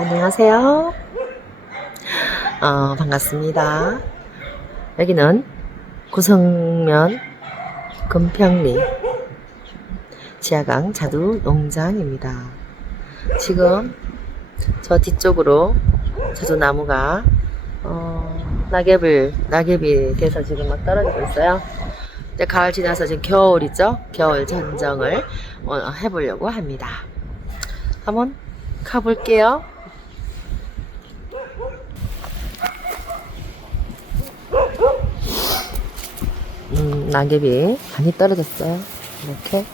안녕하세요. 어, 반갑습니다. 여기는 구성면 금평리 지하강 자두 농장입니다. 지금 저 뒤쪽으로 자두 나무가 어, 낙엽을 낙엽이 돼서 지금 막 떨어지고 있어요. 이제 가을 지나서 지금 겨울이죠. 겨울 전정을 어, 해보려고 합니다. 한번 가볼게요. 음, 낙엽이 많이 떨어졌어요. 이렇게.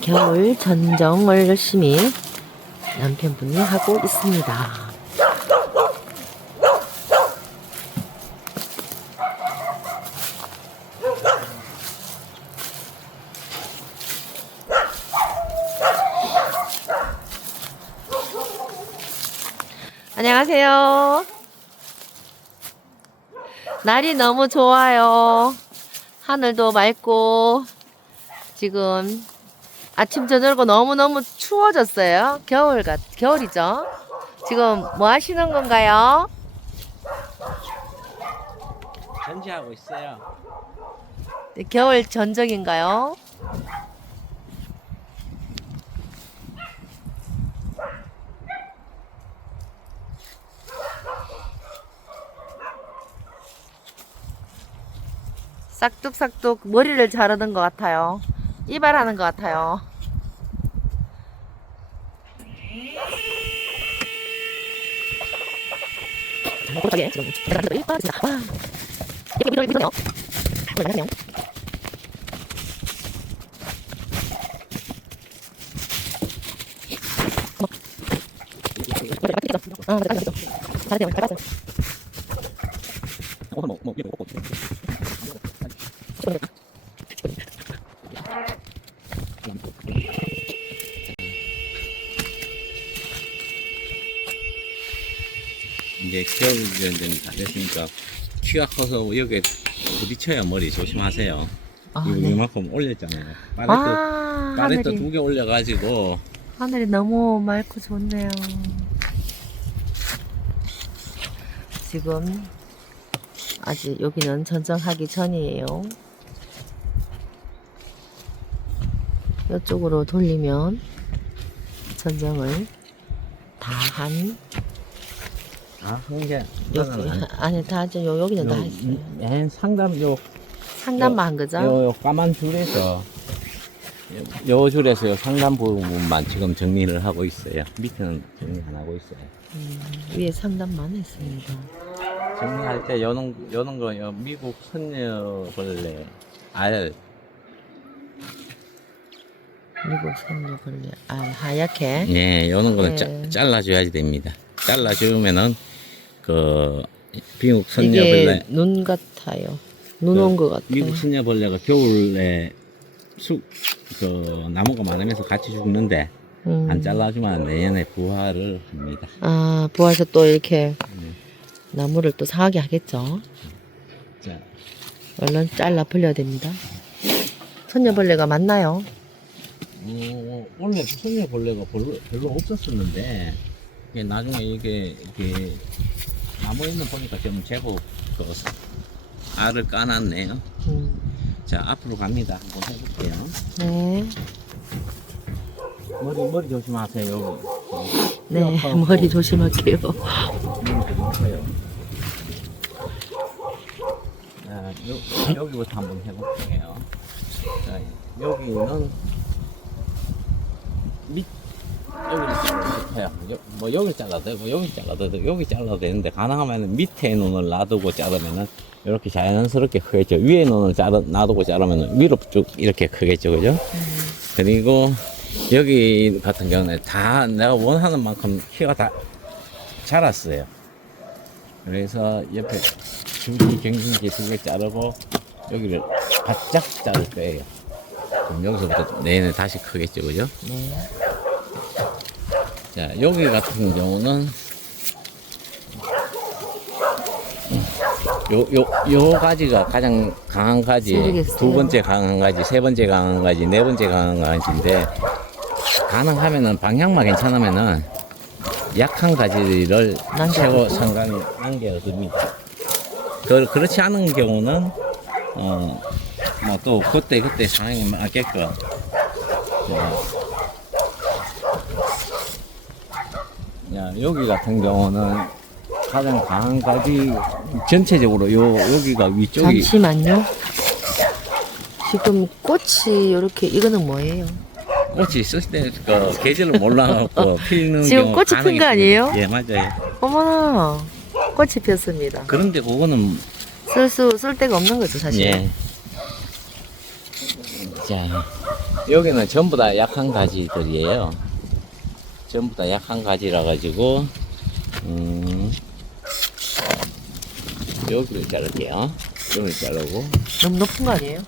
겨울 전정을 열심히 남편분이 하고 있습니다. 안녕하세요. 날이 너무 좋아요. 하늘도 맑고 지금 아침 저녁고 너무너무 추워졌어요. 겨울 같 겨울이죠. 지금 뭐 하시는 건가요? 전지하고 있어요. 네, 겨울 전적인가요? 싹둑싹둑 머리를 자르는 것 같아요. 이발하는 것 같아요. 밀어 밀어요. 올라가네요. 어, 맞다, 맞다. 잘했네요, 잘 봤어요. 오늘 뭐, 뭐, 뭐, 뭐, 이제 겨울 전쟁이 다 됐으니까 키가 커서 여기에 부딪혀야 머리 조심하세요. 아, 이거 네. 이만큼 올렸잖아요. 파레트, 아, 파레트 하늘이, 두 개 올려가지고 하늘이 너무 맑고 좋네요. 지금 아직 여기는 전정하기 전이에요. 이쪽으로 돌리면 전정을 다 한 아, 이게 여기 아니 다 이제 요 여기는 다 했어요. 음, 맨 상담 요 상담만 한 거죠? 요, 요 까만 줄에서 요, 요 줄에서 요 상단 부분만 지금 정리를 하고 있어요. 밑에는 정리 안 하고 있어요. 음, 위에 상담만 했습니다. 정리할 때 요는 요는 거요 미국 선녀벌레 알 미국 선녀벌레 아 하얗게 예, 요는 거는 네. 짜, 잘라줘야지 됩니다. 잘라주면은 그 미국 이게 선녀벌레 눈 같아요. 눈 온 것 같아요. 미국 선녀벌레가 겨울에 수, 그 나무가 많으면서 같이 죽는데 음. 안 잘라주면 내년에 부화를 합니다. 아 부화해서 또 이렇게 음. 나무를 또 상하게 하겠죠. 자, 얼른 잘라 버려야 됩니다. 선녀벌레가 많나요? 어, 원래 선녀벌레가 별로, 별로 없었었는데 이게 나중에 이게 이게 나무 있는 보니까 좀 제법 그 알을 까놨네요. 음. 자 앞으로 갑니다. 한번 해볼게요. 네. 머리 머리 조심하세요. 여기. 네뼈 머리 조심할게요. 조심하세요. 자 여, 여기부터 한번 해볼게요. 자 여기는 밑 여기를 잘라도 돼요. 여- 뭐 여기 잘라도 되고 여기 잘라도 되고 여기 잘라도 되는데 가능하면 밑에 눈을 놔두고 자르면은 이렇게 자연스럽게 크겠죠. 위에 눈을 자르, 놔두고 자르면 위로 쭉 이렇게 크겠죠, 그죠? 그리고 여기 같은 경우는 다 내가 원하는 만큼 키가 다 자랐어요. 그래서 옆에 줄기 경진기 두개 자르고 여기를 바짝 자를 거예요. 그럼 여기서부터 내내 다시 크겠죠, 그죠? 네. 자, 여기 같은 경우는 요, 요, 요 가지가 가장 강한 가지, 모르겠어요. 두 번째 강한 가지, 세 번째 강한 가지, 네 번째 강한 가지인데, 가능하면은 방향만 괜찮으면은 약한 가지를. 최고 상당히 남겨둡니다. 그, 그렇지 않은 경우는, 어, 뭐 또 그때 그때 상황에 맞게끔, 자, 여기 같은 경우는 가장 강한 가지 전체적으로 요 여기가 위쪽이 잠시만요. 지금 꽃이 이렇게 이거는 뭐예요? 꽃이 있을 때그 계절을 몰라갖고 피는 지금 경우 꽃이 핀거. 아니에요? 예 맞아요. 어머나 꽃이 폈습니다. 그런데 그거는 쓸수 쓸 데가 없는 거죠 사실. 예. 자 여기는 전부 다 약한 가지들이에요. 전부 다 약 한 가지라 가지고 음 여기를 자를게요. 여기를 자르고 너무 높은 거 아니에요?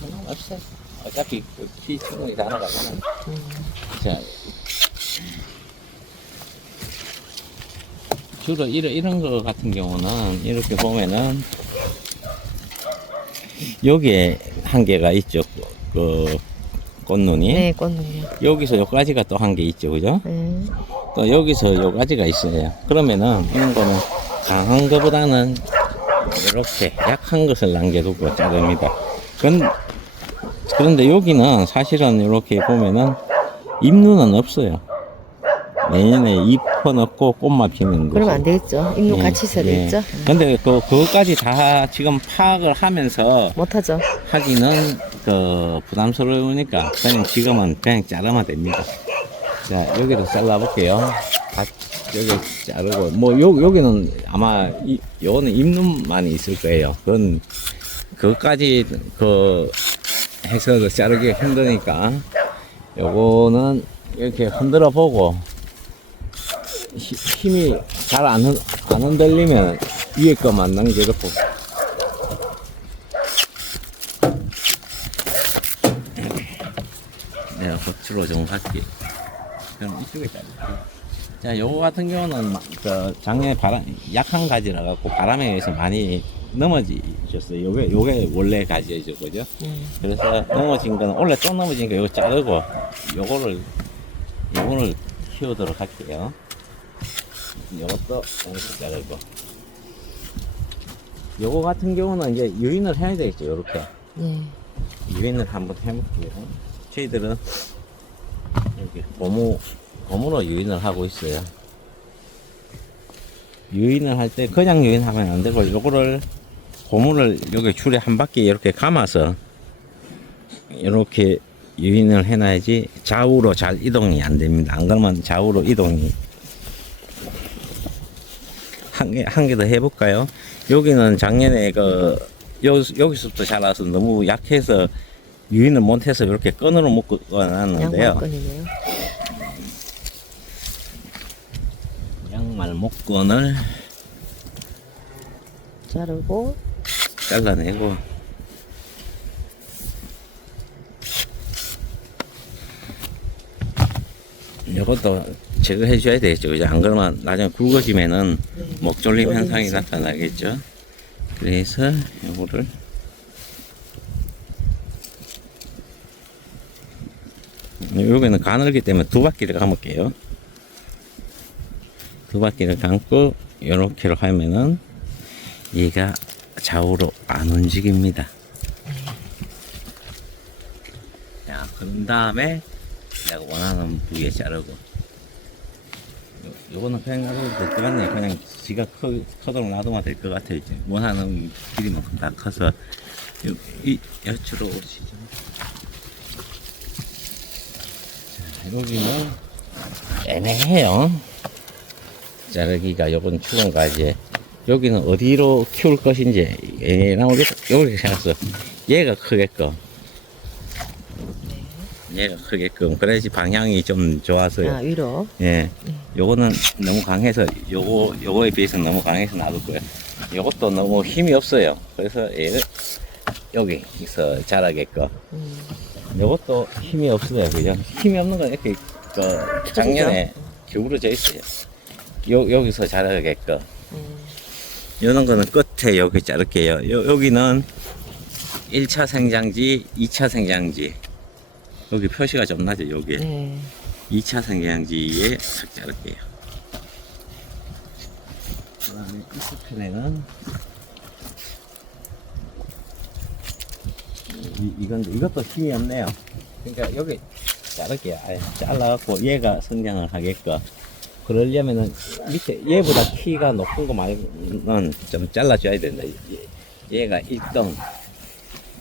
상관없어요. 어차피 그키 충분히 다 나가잖아. 음. 자, 주로 이런, 이런 거 같은 경우는 이렇게 보면은 여기에 한 개가 있죠. 그 꽃눈이. 네 꽃는요. 여기서 여기까지가 또 한 개 있죠. 그죠? 네. 또 여기서 여기까지가 있어요. 그러면은 이런 거는 강한 거보다는 이렇게 약한 것을 남겨두고 자릅니다. 그런, 그런데 여기는 사실은 이렇게 보면은 잎눈은 없어요. 내년에 잎은 없고 꽃만 피는 거죠. 그러면 안 되겠죠. 입는 예, 같이 있어야 예. 되겠죠. 근데 그, 그것까지 다 지금 파악을 하면서 못하죠. 하기는 그 부담스러우니까 그냥 지금은 그냥 자르면 됩니다. 자 여기도 잘라볼게요. 다 여기 자르고 뭐 요, 여기는 아마 이, 요거는 잎눈만 있을 거예요. 그건 그것까지 그 해서 자르기 힘드니까 요거는 이렇게 흔들어 보고 히- 힘이 잘안 안 흔들리면 위에 거만 남겨놓고 내가 거치로 좀 할게. 그럼 이쪽에. 자, 요거 같은 경우는 마- 그 작년에 바람 약한 가지라 갖고 바람에 의해서 많이 넘어지셨어요. 요게 요게 원래 가지죠, 그죠? 음. 그래서 넘어진 거는 원래 또 넘어진 거 요거 자르고 요거를 요거를 키우도록 할게요. 요것도 이렇게 자르고. 요거 같은 경우는 이제 유인을 해야 되겠죠, 요렇게. 네. 유인을 한번 해볼게요. 저희들은 이렇게 고무, 고무로 유인을 하고 있어요. 유인을 할 때 그냥 유인하면 안 되고, 요거를 고무를 여기 줄에 한 바퀴 이렇게 감아서 이렇게 유인을 해놔야지 좌우로 잘 이동이 안 됩니다. 안 그러면 좌우로 이동이 한 개, 한 개 더 해볼까요? 여기는 작년에 그, 요, 여기서부터 자라서 너무 약해서 유인을 못해서 이렇게 끈으로 묶어 놨는데요. 양말끈이네요. 양말 목건을 자르고 잘라내고 이것도 제거해 줘야 되겠죠. 안 그러면 나중에 굵어지면은 목졸림 현상이 나타나겠죠. 그래서 이거를 여기는 가늘기 때문에 두 바퀴를 감을게요. 두 바퀴를 감고 이렇게로 하면은 얘가 좌우로 안 움직입니다. 자, 그런 다음에 내가 원하는 부위에 자르고 요, 요거는 그냥 놔둬도 될 것 같네요. 그냥 지가 커, 커도록 놔두면 될 것 같아요. 이제 원하는 길이만큼 다 커서 요, 이, 여추로 오시죠. 자, 여기는 애매해요. 자르기가 요건 추운 가지에 여기는 어디로 키울 것인지 얘랑 우리 여기 생각해서 얘가 크게끔 얘가 크게끔 그래야지 방향이 좀 좋아서요. 아 위로. 예, 요거는 너무 강해서 요거 요거에 비해서 너무 강해서 놔둘 거예요. 요것도 너무 힘이 없어요. 그래서 얘를 여기서 자라게끔. 음. 요것도 힘이 없어요, 그죠? 힘이 없는 건 이렇게 그 작년에 기울어져 있어요. 요 여기서 자라게끔. 음. 이런 거는 끝에 여기 자를게요. 요, 여기는 1차 생장지, 2차 생장지. 여기 표시가 좀 나죠, 여기. 네. 2차 생장지에 탁 자를게요. 그 다음에 이, 이건, 이것도 힘이 없네요. 그러니까 여기 자를게요. 아예 잘라갖고 얘가 성장을 하게끔. 그러려면은 밑에 얘보다 키가 높은 거 말고는 좀 잘라줘야 된다. 얘, 얘가 1등.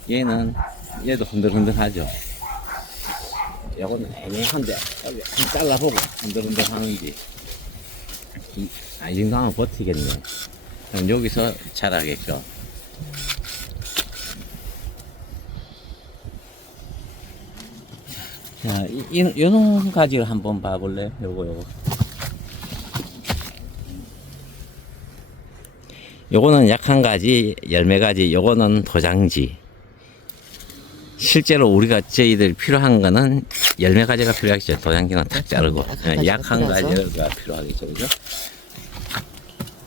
얘는 얘도 흔들흔들하죠. 요거는 애매한데 한번 잘라보고 흔들흔들 하는지 이, 아, 이 정도 하면 버티겠네 그럼 여기서 자라겠죠 자, 이, 이, 요런 가지를 한번 봐볼래요? 요거, 요거. 요거는 약한 가지, 열매 가지, 요거는 도장지. 실제로 우리가 저희들 필요한 거는 열매 가지가 필요하겠죠. 도장지는 탁 자르고. 약한 예, 가지가 약한. 가지가 필요하겠죠. 그죠?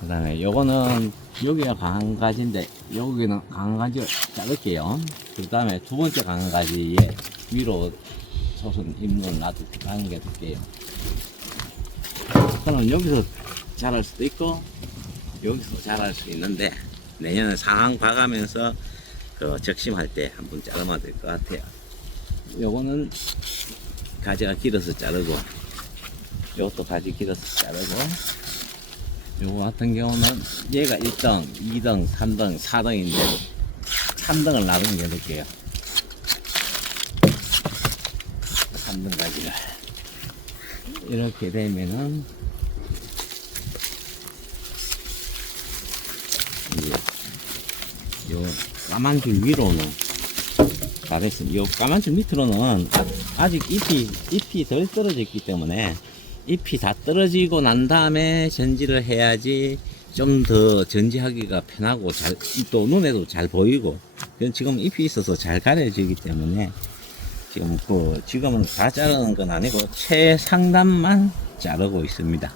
그 다음에 요거는 여기가 강한 가지인데 여기는 강한 가지 자를게요. 그 다음에 두 번째 강한 가지에 위로 솟은 잎을 놔두, 남겨둘게요. 그럼 여기서 자랄 수도 있고 여기서 자랄 수 있는데 내년에 상황 봐가면서 그 적심할 때 한번 자르면 될 것 같아요. 요거는 가지가 길어서 자르고 요것도 가지 길어서 자르고 요거 같은 경우는 얘가 1등, 2등, 3등, 4등인데 3등을 나누면 될게요. 3등 가지가 이렇게 되면은 이제 요 까만 줄 위로는 다 됐습니다. 요 까만 줄 밑으로는 아- 아직 잎이 잎이 덜 떨어져 있기 때문에 잎이 다 떨어지고 난 다음에 전지를 해야지 좀 더 전지하기가 편하고 잘 또 눈에도 잘 보이고 지금 잎이 있어서 잘 가려지기 때문에 지금 그 지금은 다 자르는 건 아니고 최상단만 자르고 있습니다.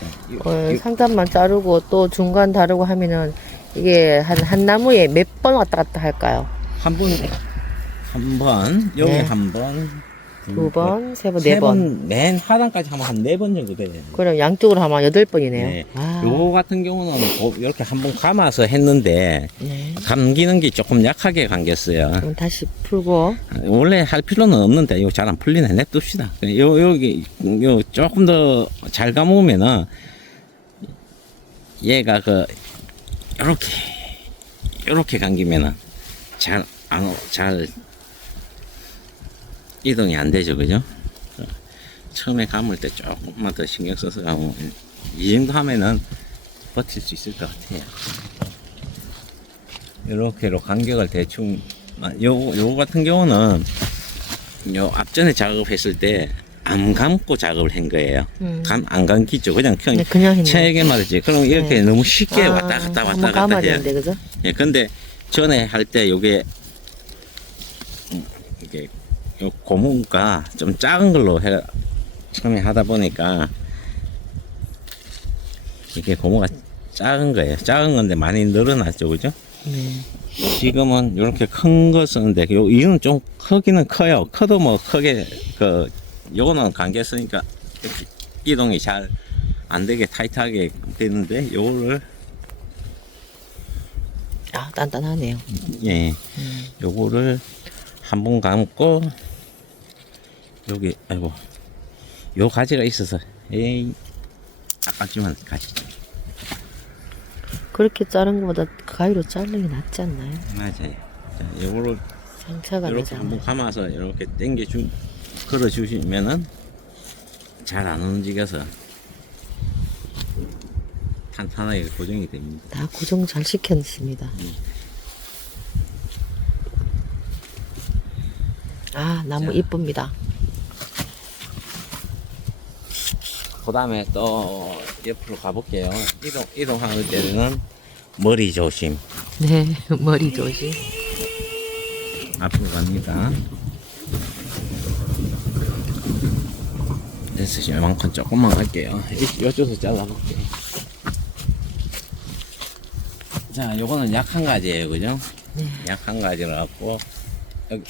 네, 이- 어, 이- 상단만 자르고 또 중간 다르고 하면은 이게 한, 한 나무에 몇 번 왔다 갔다 할까요? 한 번, 한 번, 여기 네. 한 번, 두 번, 세 번, 세네 번. 번, 맨 하단까지 하면 한 네 번 정도 돼요. 그럼 양쪽으로 하면 여덟 번이네요. 네. 아, 요거 같은 경우는 고- 이렇게 한 번 감아서 했는데, 네. 감기는 게 조금 약하게 감겼어요. 그럼 다시 풀고. 원래 할 필요는 없는데, 이거 잘 안 풀리네. 냅둡시다. 요, 여기, 요, 조금 더 잘 감으면은, 얘가 그, 요렇게, 요렇게 감기면은, 잘, 안, 잘, 이동이 안 되죠. 그죠? 처음에 감을 때 조금만 더 신경 써서 감으면, 이 정도 하면은, 버틸 수 있을 것 같아요. 요렇게로 간격을 대충, 아, 요, 요 같은 경우는, 요 앞전에 작업했을 때, 안 감고 작업을 한 거예요. 음. 감, 안 감기죠. 그냥, 그냥, 네, 그냥. 체에게 말이지. 그럼 이렇게 네. 너무 쉽게 아, 왔다 갔다 왔다 갔다 해요. 예, 근데 전에 할 때 요게 고무가 좀 작은 걸로 해 처음에 하다 보니까 이게 고무가 작은 거예요. 작은 건데 많이 늘어났죠, 그죠? 네. 지금은 이렇게 큰 거 쓰는데 요 이건 좀 크기는 커요. 커도 뭐 크게 그 요거는 간격 쓰니까 이동이 잘 안 되게 타이트하게 되는데 요거를 아, 단단하네요. 예. 음. 요거를 한 번 감고 여기 아이고 요 가지가 있어서 에이 아깝지만 가지 그렇게 자른 것보다 가위로 자르는 게 낫지 않나요? 맞아요 자 요거를 상처가 이렇게 한번. 감아서 이렇게 당겨 주 걸어 주시면은 잘 안 움직여서 탄탄하게 고정이 됩니다 다 고정 잘 시켰습니다. 아, 나무 자. 이쁩니다. 그 다음에 또 옆으로 가볼게요 이동 이동할 때는 머리 조심 네, 머리 조심. 앞으로 갑니다. 됐어요. 이만큼 조금만 할게요. 이- 이쪽에서 잘라볼게요. 자, 요거는 약한 가지예요, 그죠? 네. 약한 가지를 갖고 여기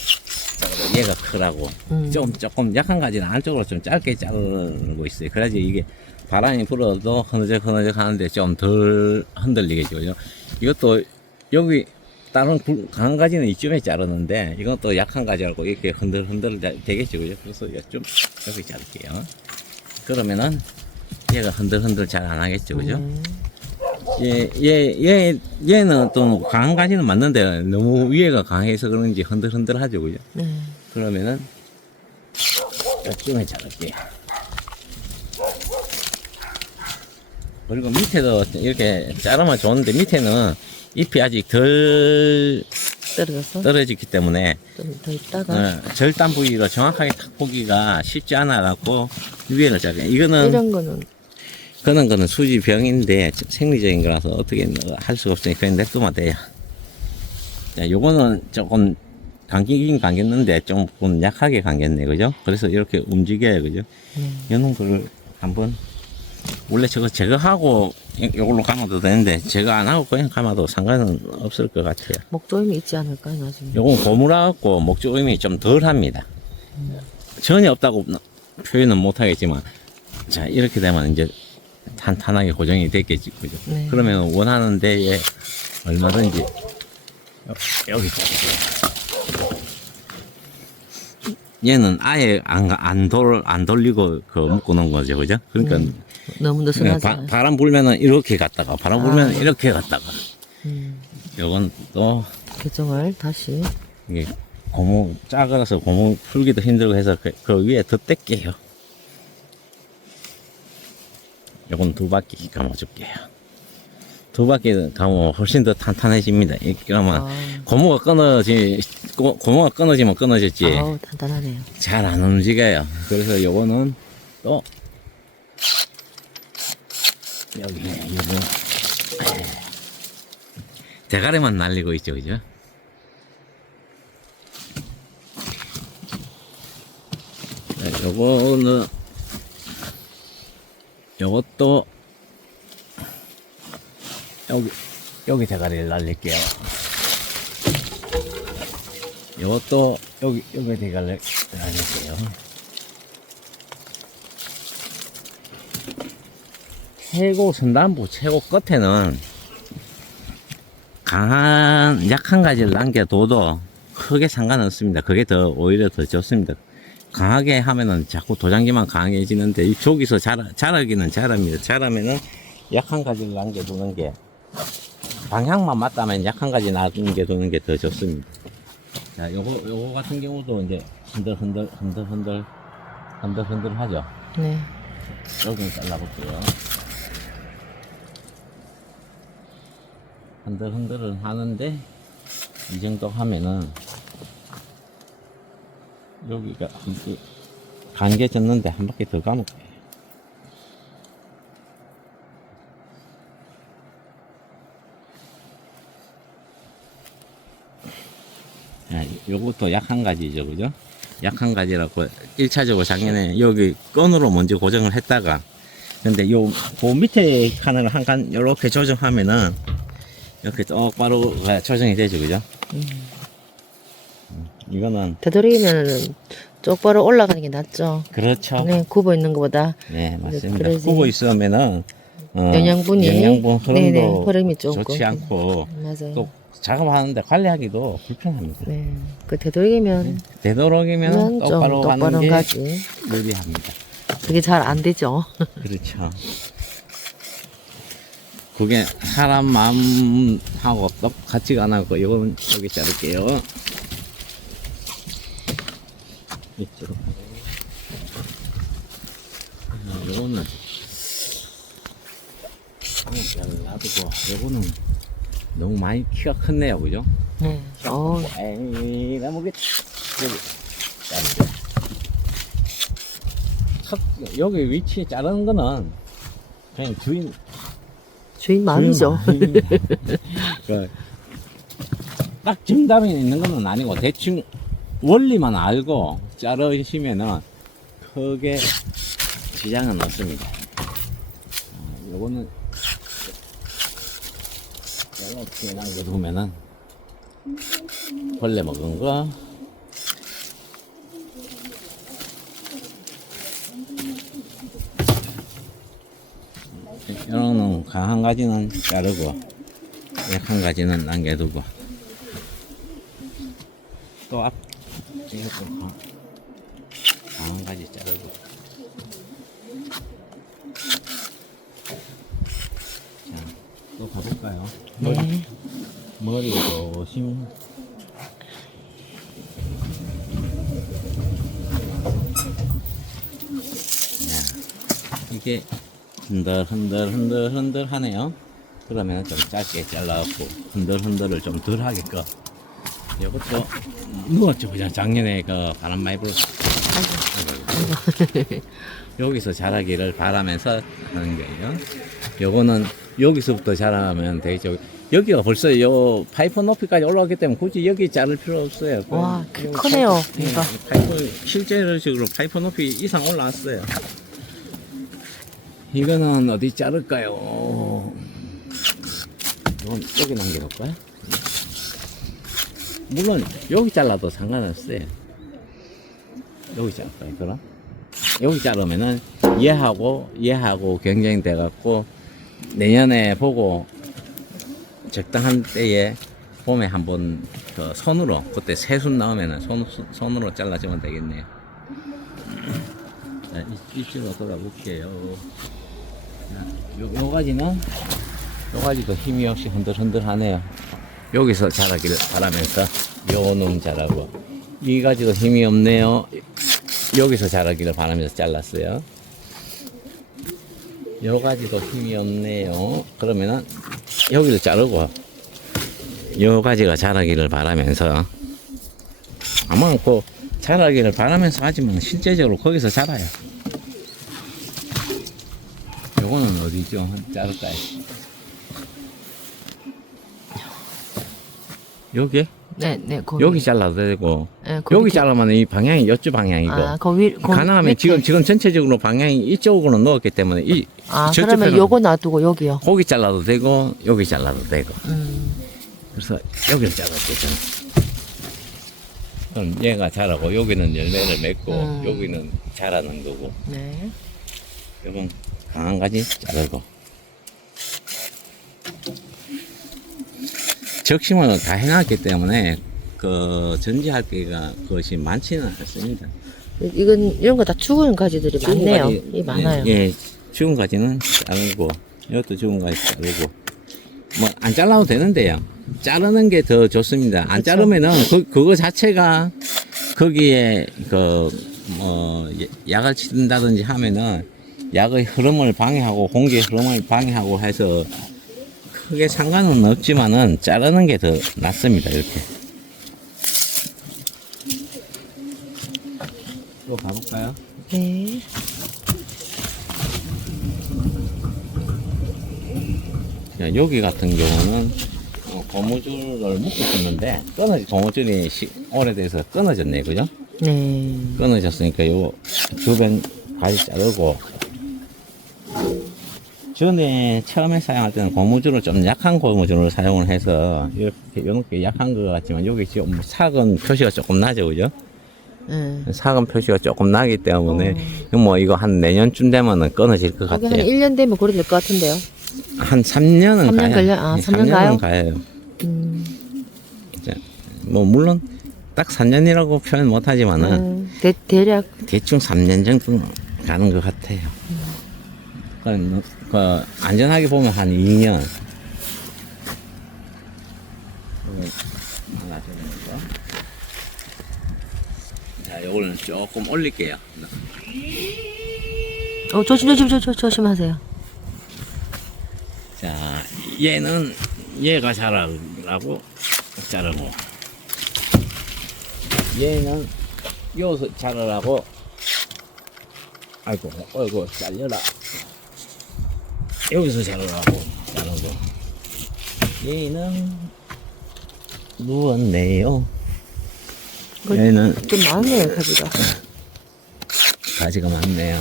얘가 크라고 음. 좀 조금 약한 가지는 안쪽으로 좀 짧게 자르고 있어요. 그래야지 이게 바람이 불어도 흐느적 흐느적 하는데 좀 덜 흔들리겠죠? 이것도 여기 다른 굵- 강한 가지는 이쯤에 자르는데 이건 또 약한 가지라고 이렇게 흔들 흔들 되겠죠, 그죠? 그래서 좀 여기 자를게요. 그러면은 얘가 흔들 흔들 잘 안 하겠죠, 그죠? 음. 얘, 얘, 얘, 얘는 또 강한 가지는 맞는데 너무 위에가 강해서 그런지 흔들흔들 하죠, 그죠? 네. 그러면은 이쯤에 자를게요. 그리고 밑에도 이렇게 자르면 좋은데 밑에는 잎이 아직 덜 떨어져서 떨어지기 때문에 좀더 있다가 어, 절단 부위로 정확하게 탁 보기가 쉽지 않아 갖고 위에를 자르요 이거는 이런 거는 그런 거는 수지 병인데 생리적인 거라서 어떻게 할 수가 없으니까 그냥 냅두면 돼요. 자, 요거는 조금 감기긴 감겼는데 조금 약하게 감겼네, 그죠? 그래서 이렇게 움직여요, 그죠? 음. 이런 거를 한번 원래 저거 제거하고 이- 요걸로 감아도 되는데 제거 안 하고 그냥 감아도 상관은 없을 것 같아요. 목조임이 있지 않을까요 나중에? 요건 고무라갖고 목조임이 좀 덜 합니다. 전혀 없다고 표현은 못 하겠지만, 자, 이렇게 되면 이제 탄탄하게 고정이 됐겠지, 그죠? 네. 그러면 원하는 데에 얼마든지 여- 여기. 얘는 아예 안, 가- 안 돌, 안 돌리고 그 묶어 놓은 거죠, 그죠? 그러니까 음. 너무 네, 느슨하지 바, 않아요. 바람 불면은 이렇게 갔다가, 바람 불면 아. 이렇게 갔다가, 음. 요건 또 교정을 다시 이게 고무 작아서 고무 풀기도 힘들고 해서 그, 그 위에 더 뗄게요. 요건 두 바퀴 감아 줄게요. 두 바퀴 감으면 훨씬 더 탄탄해집니다. 하면 아, 고무가 끊어지 고- 고무가 끊어지면 끊어졌지 아우 단단하네요. 잘 안 움직여요. 그래서 요거는 또 여기 요거 대가리만 날리고 있죠, 그죠? 네, 요거는 요것도 여기 여기 대가리를 날릴게요. 요것도 여기 여기 대가리를 날릴게요. 최고 선단부 최고 끝에는 강한 약한 가지를 남겨둬도 크게 상관없습니다. 그게 더 오히려 더 좋습니다. 강하게 하면은 자꾸 도장기만 강해지는데 이 저기서 자라, 자라기는 자랍니다. 자라면은 약한 가지를 남겨두는 게 방향만 맞다면 약한 가지 남겨두는 게 더 좋습니다. 자, 요거 요거 같은 경우도 이제 흔들 흔들 흔들 흔들 흔들 흔들 하죠. 네. 여기 잘라볼게요. 흔들흔들은 하는데 이 정도 하면은 여기가 이게 간개졌는데 한 바퀴 더 감을게요. 자, 요것도 약한 가지죠, 그죠? 약한 가지라고 1차적으로 작년에 여기 끈으로 먼저 고정을 했다가 근데 요, 그 밑에 칸을 한 칸 이렇게 조정하면은 이렇게 똑바로 조정이 되죠, 그죠? 음. 이거는 되도록이면 쪽바로 올라가는 게 낫죠. 그렇죠. 네, 굽어 있는 것보다 네, 맞습니다. 그러지. 구고 있으면은 어, 영양분이 영양분 흐름도 네네, 흐름이 조금 좋지 않고 맞아요. 또 작업하는데 관리하기도 불편합니다. 네, 그 되도록이면 되도록이면 좀 똑바로 가는 똑바로 게 가지. 유리합니다. 그게 잘 안 되죠. 그렇죠. 그게 사람 마음하고 똑같지가 않고 이거는 여기 자를게요. 이쪽으로. 아, 요거는 그냥 놔두고 요거는 너무 많이 키가 컸네요, 그죠? 네. 어, 에이, 너무 그 여기. 첫 여기 위치에 자르는 거는 그냥 주인 주인 마음이죠. 그, 딱 정답이 있는 건 아니고 대충 원리만 알고 자르시면은 크게 시장은 없습니다. 어, 요거는 이렇게 남겨두면은 벌레 먹은 거. 이런 강한 가지는 자르고 약한 가지는 남겨두고. 또 앞 이것도 강- 강한 가지 자르고 자또 가볼까요? 네. 머리 조심 야, 이게 흔들 흔들 흔들 흔들 하네요. 그러면 좀 짧게 잘라갖고 흔들 흔들을 좀 덜 하게끔 이것도 누웠죠. 그냥 작년에 그 바람 많이 불어서 여기서 자라기를 바라면서 하는 거예요. 요거는 여기서부터 자라면 되겠죠. 여기가 벌써 요 파이프 높이까지 올라왔기 때문에 굳이 여기 자를 필요 없어요. 와, 그- 요 크네요, 파이프, 예, 얘가. 파이프 실제적으로 파이프 높이 이상 올라왔어요 이거는 어디 자를까요? 이건 여기 남겨볼까요? 물론 여기 잘라도 상관없어요. 여기 자를까요? 그럼 여기 자르면은 얘하고 얘하고 경쟁이 돼갖고 내년에 보고 적당한 때에 봄에 한번 그 손으로 그때 새순 나오면은 손, 손으로 잘라주면 되겠네요. 자, 이- 이쪽으로 돌아볼게요. 자, 요, 요 가지는 요 가지도 힘이 없이 흔들흔들 하네요. 여기서 자라기를 바라면서 요놈 자라고 이 가지도 힘이 없네요. 여기서 자라기를 바라면서 잘랐어요. 요 가지도 힘이 없네요. 그러면은 여기를 자르고 요 가지가 자라기를 바라면서 아마 그 자라기를 바라면서 하지만 실제적으로 거기서 자라요. 어디죠? 자를까요? 여기? 네, 네, 거기. 여기 잘라도 되고 네, 거기 여기 뒤- 자르면 이 방향이 이쪽 방향이고 아, 거 위, 거 가능하면 밑에. 지금 지금 전체적으로 방향이 이쪽으로 넣었기 때문에 이 아, 저쪽 그러면 편은- 요거 놔두고 여기요. 거기 잘라도 되고 여기 잘라도 되고 음. 그래서 여기를 잘랐죠 저는. 그럼 얘가 자라고 여기는 열매를 맺고 음. 여기는 자라는 거고 네. 이건 강한 가지 자르고 적심을 다 해놨기 때문에 그 전지할 게가 그것이 많지는 않습니다. 이건 이런 거 다 죽은 가지들이 많네요. 가지, 이 많아요. 예, 예, 죽은 가지는 자르고 이것도 죽은 가지 자르고 뭐 안 잘라도 되는데요. 자르는 게 더 좋습니다. 안 그쵸. 자르면은 그 그거 자체가 거기에 그 뭐 약을 치든다든지 하면은 약의 흐름을 방해하고 공기의 흐름을 방해하고 해서 크게 상관은 없지만은 자르는 게 더 낫습니다. 이렇게. 또 가볼까요? 네. 자, 여기 같은 경우는 어, 고무줄을 묶었었는데 끊어 고무줄이 시, 오래돼서 끊어졌네 그죠? 네. 끊어졌으니까 요 주변 가지 자르고 전에 처음에 사용할 때는 고무줄을 좀 약한 고무줄을 사용을 해서 이렇게 이렇게 약한 것 같지만 여기 지금 삭은 표시가 조금 나죠 그죠? 네. 삭은 표시가 조금 나기 때문에 뭐 이거 한 내년쯤 되면은 끊어질 것 거기 한 같아요 1년 되면 그래도 될것 같은데요. 한 3년은 3년 가요 걸려? 아, 예, 3년 3년은 가요? 가요 음. 뭐 물론 딱 3년이라고 표현 못 하지만은 음, 대, 대략 대충 3년 정도 가는 것 같아요. 그, 그 안전하게 보면 한 2년. 하나 정도. 자, 요거는 조금 올릴게요. 어, 조심 조심 조심 조심하세요. 자, 얘는 얘가 자라라고 자르고 얘는 여기서 자라라고 아이고 아이고 잘려라 여기서 자라라고 자르고 얘는 누웠네요 얘는 좀 많네요, 가지가. 가지가 많네요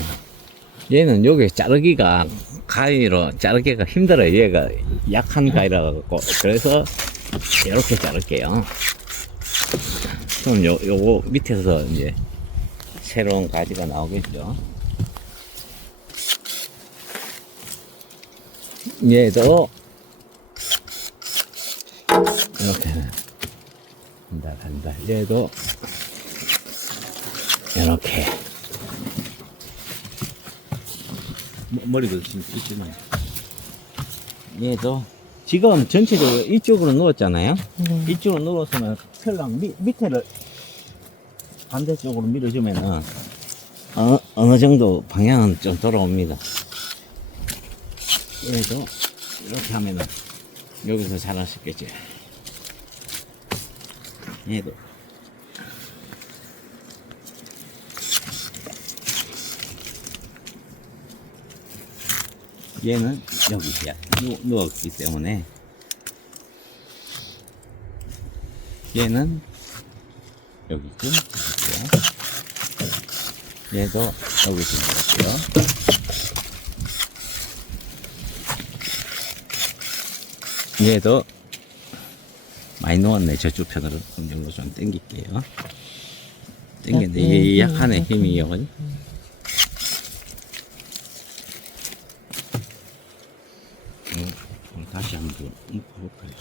얘는 여기 자르기가 가위로 자르기가 힘들어요. 얘가 약한 가위라 갖고 그래서 이렇게 자를게요. 그럼 요 요거 밑에서 이제 새로운 가지가 나오겠죠. 얘도 이렇게 간다 간다. 얘도 이렇게 머- 머리도 지금 있지만 얘도 지금 전체적으로 이쪽으로 누웠잖아요. 네. 이쪽으로 누웠으면 펠랑 밑 밑에를 반대쪽으로 밀어주면은 어느, 어느 정도 방향은 좀 돌아옵니다. 얘도 이렇게 하면은 여기서 잘할 수 있겠지. 얘도 얘는 여기 누, 누웠기 때문에 얘는 여기 좀 있고요. 얘도 여기 좀 있고요. 얘도 많이 누웠네 저쪽 편으로 정도 좀 당길게요. 당겼는데 이게 약하네 힘이 여기. 어, 다시 한번 묶어볼까요?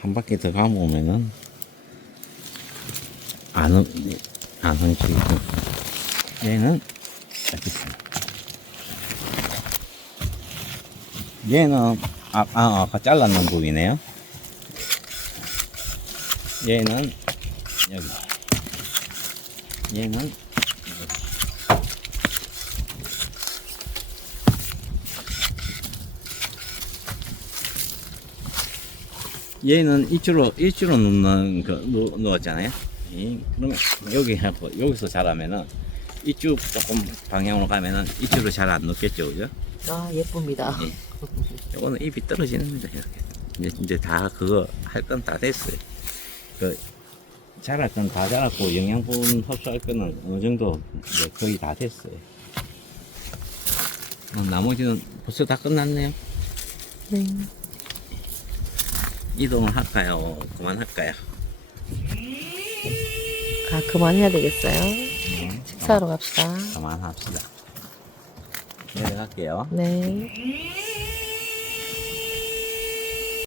한 바퀴 더 감으면은 안, 훔- 안 훔치고 얘는 이렇게 있습니다. 얘는 아, 아, 아까 잘랐는 부위네요 얘는 여기 얘는 얘는 이쪽으로 이쪽으로 넣는 그 넣, 넣었잖아요. 이, 그러면 여기 하고 여기서 자라면은 이쪽 조금 방향으로 가면은 이쪽으로 잘 안 넣겠죠, 그죠? 아, 예쁩니다. 예. 요거는 입이 떨어지는 거죠, 이렇게. 이제, 이제 다 그거 할 건 다 됐어요. 그 자랄 건 다 자랐고 영양분 흡수할 거는 어느 정도 이제 거의 다 됐어요. 어, 나머지는 벌써 다 끝났네요. 네. 이동을 할까요? 그만할까요? 아, 그만해야 되겠어요. 네. 식사하러 갑시다. 그만합시다. 내려갈게요. 네.